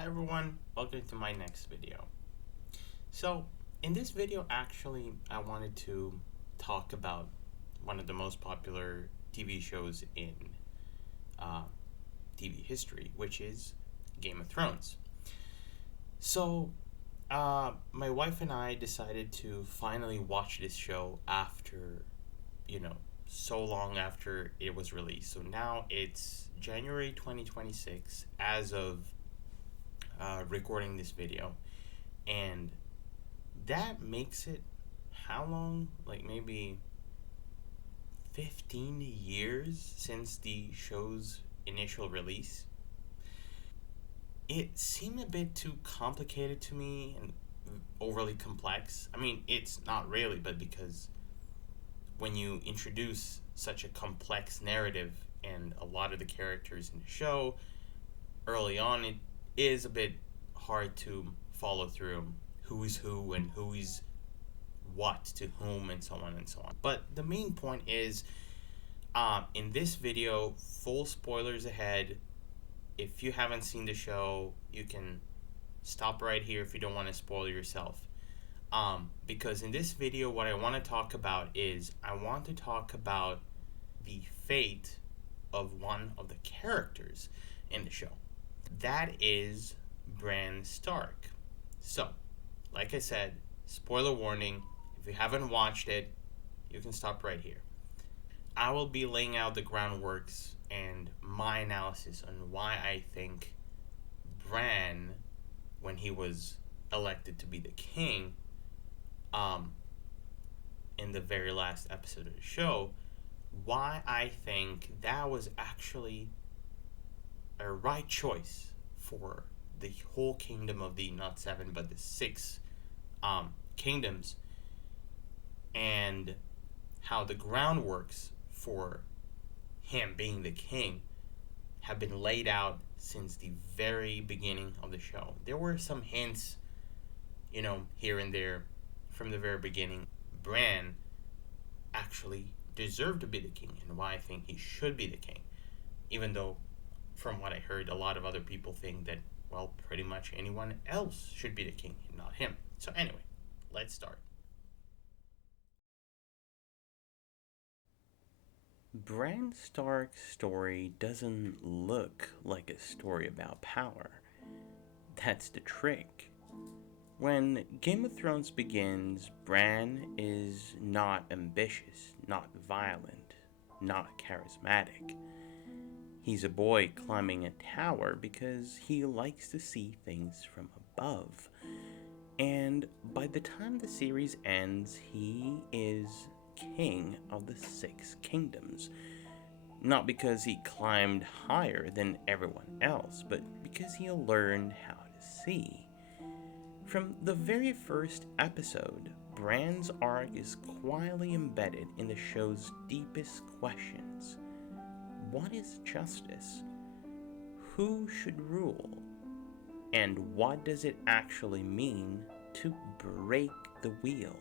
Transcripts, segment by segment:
Hi everyone, welcome to my next video. So in this video actually I wanted to talk about one of the most popular TV shows in TV history, which is Game of Thrones. So my wife and I decided to finally watch this show after, so long after it was released. So now it's January 2026 as of recording this video, and that makes it how long? Like maybe 15 years since the show's initial release. It seemed a bit too complicated to me and overly complex. I mean, it's not really, but because when you introduce such a complex narrative and a lot of the characters in the show early on, it is a bit hard to follow through who is who and who is what to whom and so on and so on. But the main point is, in this video, full spoilers ahead. If you haven't seen the show, you can stop right here if you don't want to spoil yourself. Because in this video, what I want to talk about is I want to talk about the fate of one of the characters in the show. That is Bran Stark. So, like I said, spoiler warning, if you haven't watched it, you can stop right here. I will be laying out the groundworks and my analysis on why I think Bran, when he was elected to be the king, in the very last episode of the show, why I think that was actually a right choice for the whole kingdom of the not seven but the six kingdoms, and how the groundworks for him being the king have been laid out since the very beginning of the show. There were some hints, here and there from the very beginning. Bran actually deserved to be the king, and why I think he should be the king, even though from what I heard, a lot of other people think that, well, pretty much anyone else should be the king and not him. So anyway, let's start. Bran Stark's story doesn't look like a story about power. That's the trick. When Game of Thrones begins, Bran is not ambitious, not violent, not charismatic. He's a boy climbing a tower because he likes to see things from above. And by the time the series ends, he is king of the six kingdoms. Not because he climbed higher than everyone else, but because he learned how to see. From the very first episode, Bran's arc is quietly embedded in the show's deepest questions. What is justice? Who should rule? And what does it actually mean to break the wheel?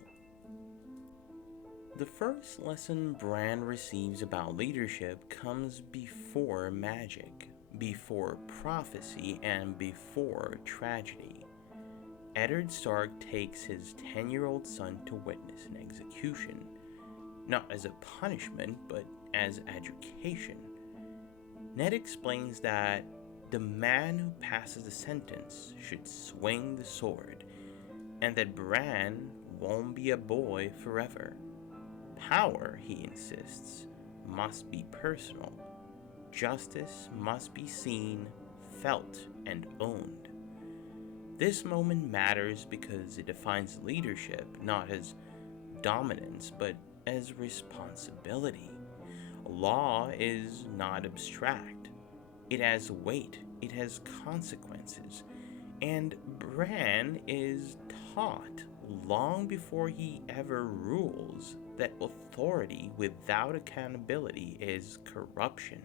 The first lesson Bran receives about leadership comes before magic, before prophecy, and before tragedy. Eddard Stark takes his 10-year-old son to witness an execution, not as a punishment, but as education. Ned explains that the man who passes the sentence should swing the sword, and that Bran won't be a boy forever. Power, he insists, must be personal. Justice must be seen, felt, and owned. This moment matters because it defines leadership not as dominance, but as responsibility. Law is not abstract. It has weight, it has consequences, and Bran is taught long before he ever rules that authority without accountability is corruption.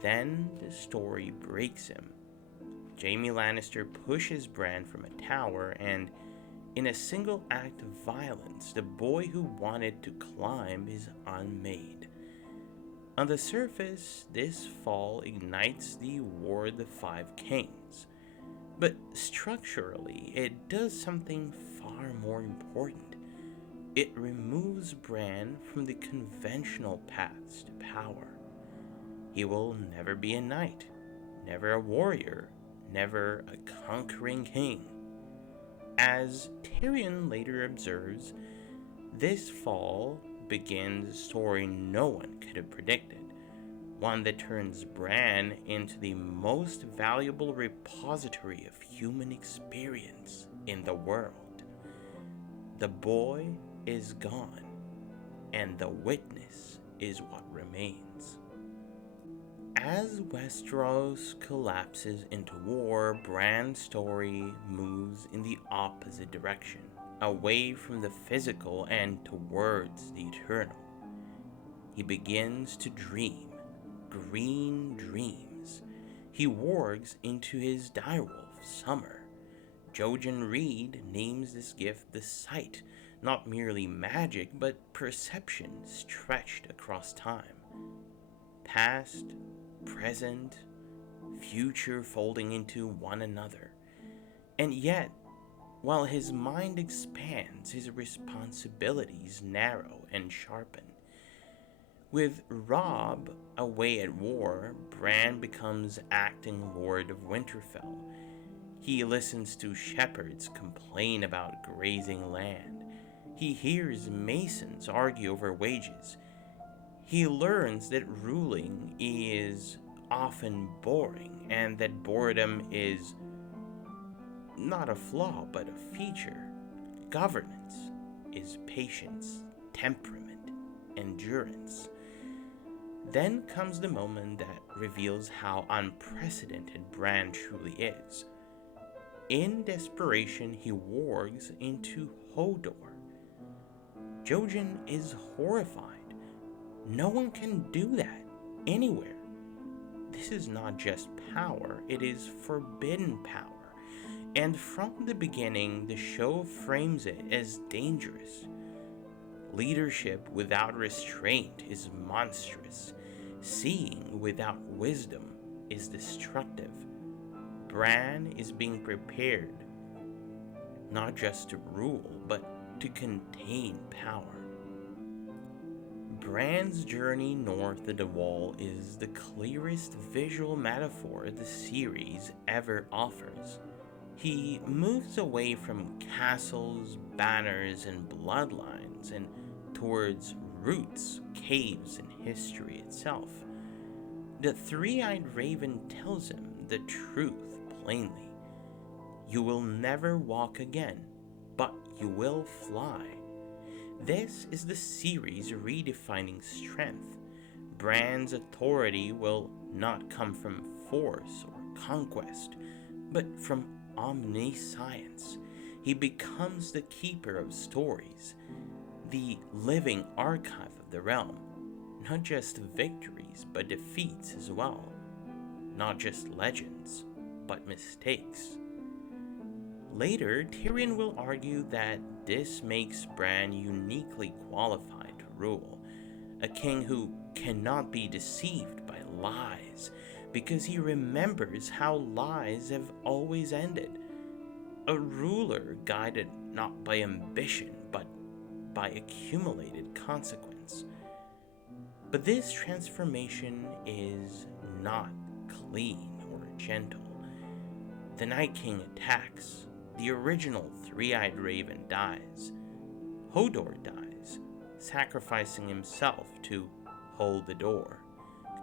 Then the story breaks him. Jaime Lannister pushes Bran from a tower, and in a single act of violence, the boy who wanted to climb is unmade. On the surface, this fall ignites the War of the Five Kings, But structurally, it does something far more important. It removes Bran from the conventional paths to power. He will never be a knight, never a warrior, never a conquering king. As Tyrion later observes, this fall begins a story no one could have predicted, one that turns Bran into the most valuable repository of human experience in the world. The boy is gone, and the witness is what remains. As Westeros collapses into war, Bran's story moves in the opposite direction, away from the physical and towards the eternal. He begins to dream, green dreams. He wargs into his direwolf, Summer. Jojen Reed names this gift the Sight, not merely magic, but perception stretched across time. Past, present, future folding into one another. And yet, while his mind expands, his responsibilities narrow and sharpen. With Robb away at war, Bran becomes acting Lord of Winterfell. He listens to shepherds complain about grazing land. He hears masons argue over wages. He learns that ruling is often boring and that boredom is not a flaw but a feature. Governance is patience, temperament, endurance. Then comes the moment that reveals how unprecedented Bran truly is. In desperation, he wargs into Hodor. Jojen is horrified. No one can do that anywhere. This is not just power, it is forbidden power. And from the beginning, the show frames it as dangerous. Leadership without restraint is monstrous. Seeing without wisdom is destructive. Bran is being prepared not just to rule, but to contain power. Bran's journey north of the Wall is the clearest visual metaphor the series ever offers. He moves away from castles, banners, and bloodlines and towards roots, caves, and history itself. The three-eyed raven tells him the truth plainly. You will never walk again, but you will fly. This is the series redefining strength. Bran's authority will not come from force or conquest, but from omniscience. He becomes the keeper of stories, the living archive of the realm. Not just victories, but defeats as well. Not just legends, but mistakes. Later, Tyrion will argue that this makes Bran uniquely qualified to rule, a king who cannot be deceived by lies, because he remembers how lies have always ended. A ruler guided not by ambition, but by accumulated consequence. But this transformation is not clean or gentle. The Night King attacks. The original three-eyed raven dies. Hodor dies, sacrificing himself to hold the door,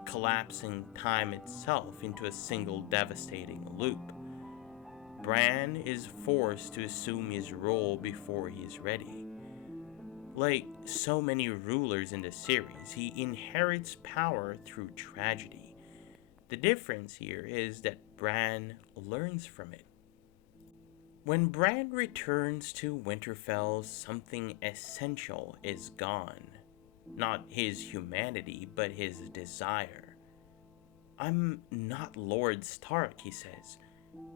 collapsing time itself into a single devastating loop. Bran is forced to assume his role before he is ready. Like so many rulers in the series, he inherits power through tragedy. The difference here is that Bran learns from it. When Bran returns to Winterfell, something essential is gone. Not his humanity, but his desire. I'm not Lord Stark, he says.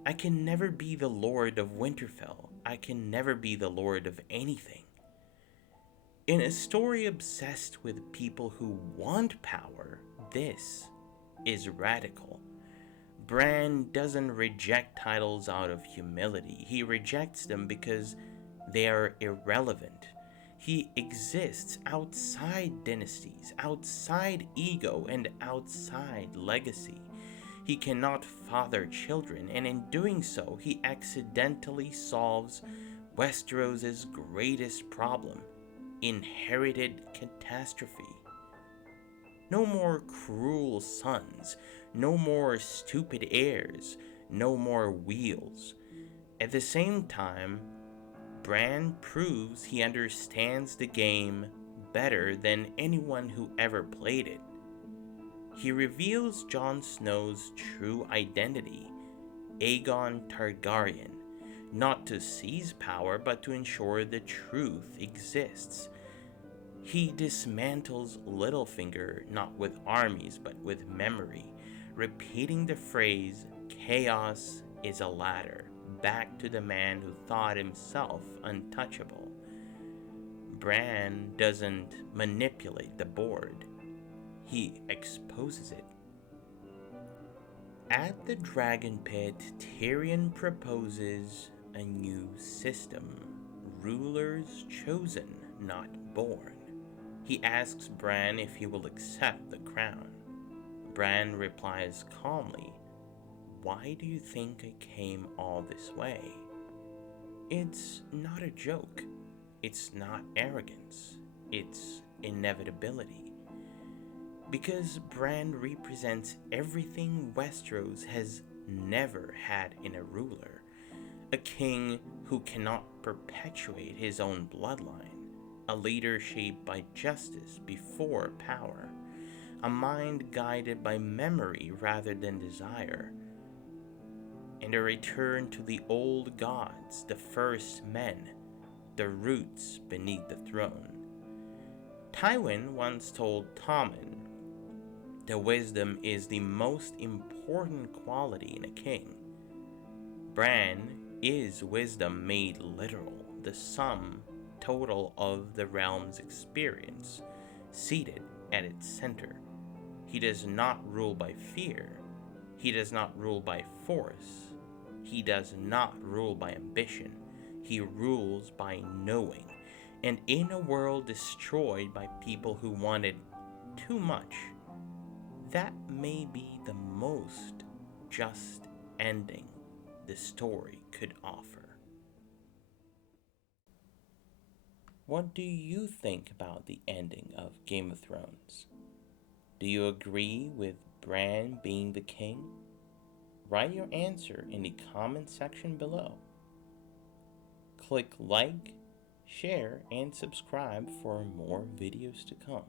I can never be the Lord of Winterfell. I can never be the Lord of anything. In a story obsessed with people who want power, this is radical. Bran doesn't reject titles out of humility. He rejects them because they are irrelevant. He exists outside dynasties, outside ego, and outside legacy. He cannot father children, and in doing so, he accidentally solves Westeros' greatest problem: inherited catastrophe. No more cruel sons, no more stupid heirs, no more wheels. At the same time, Bran proves he understands the game better than anyone who ever played it. He reveals Jon Snow's true identity, Aegon Targaryen, not to seize power but to ensure the truth exists. He dismantles Littlefinger not with armies but with memory, repeating the phrase, "Chaos is a ladder," back to the man who thought himself untouchable. Bran doesn't manipulate the board, he exposes it. At the Dragon Pit, Tyrion proposes a new system: rulers chosen, not born. He asks Bran if he will accept the crown. Bran replies calmly, "Why do you think I came all this way?" It's not a joke. It's not arrogance. It's inevitability. Because Bran represents everything Westeros has never had in a ruler: a king who cannot perpetuate his own bloodline, a leader shaped by justice before power, a mind guided by memory rather than desire, and a return to the old gods, the first men, the roots beneath the throne. Tywin once told Tommen that wisdom is the most important quality in a king. Bran is wisdom made literal, the sum total of the realm's experience, seated at its center. He does not rule by fear. He does not rule by force. He does not rule by ambition. He rules by knowing. And in a world destroyed by people who wanted too much, that may be the most just ending the story could offer. What do you think about the ending of Game of Thrones? Do you agree with Bran being the king? Write your answer in the comment section below. Click like, share, and subscribe for more videos to come.